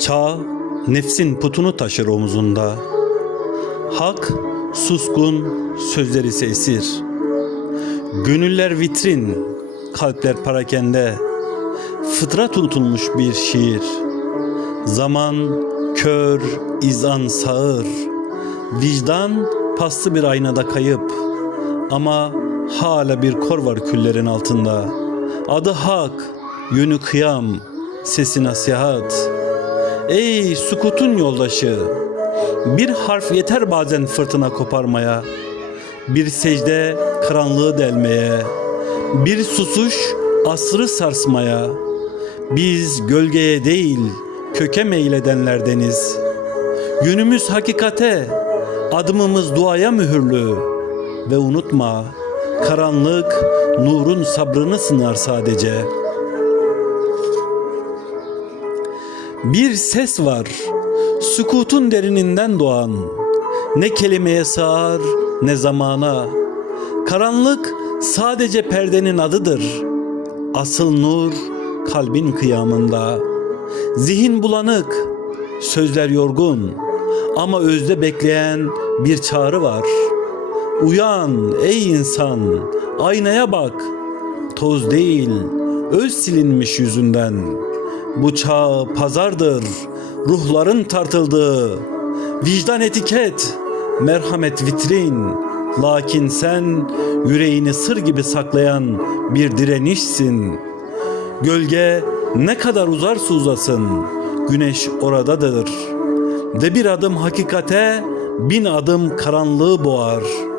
Çağ nefsin putunu taşır omuzunda. Hak suskun, sözleri ise esir. Gönüller vitrin, kalpler parakende. Fıtrat unutulmuş bir şiir. Zaman kör, izan sağır. Vicdan paslı bir aynada kayıp. Ama hala bir kor var küllerin altında. Adı hak, yönü kıyam, sesi nasihat. Ey sukutun yoldaşı, bir harf yeter bazen fırtına koparmaya. Bir secde karanlığı delmeye. Bir susuş asrı sarsmaya. Biz gölgeye değil köke meyledenlerdeniz. Yönümüz hakikate, adımımız duaya mühürlü. Ve unutma, karanlık nurun sabrını sınar sadece. Bir ses var, sükutun derininden doğan. Ne kelimeye sığar ne zamana. Karanlık sadece perdenin adıdır. Asıl nur kalbin kıyamında. Zihin bulanık, sözler yorgun ama özde bekleyen bir çağrı var. Uyan ey insan, aynaya bak. Toz değil, öz silinmiş yüzünden. Bu çağ pazardır, ruhların tartıldığı. Vicdan etiket, merhamet vitrin. Lakin sen yüreğini sır gibi saklayan bir direnişsin. Gölge ne kadar uzarsa uzasın, güneş oradadır. De bir adım hakikate, bin adım karanlığı boğar.''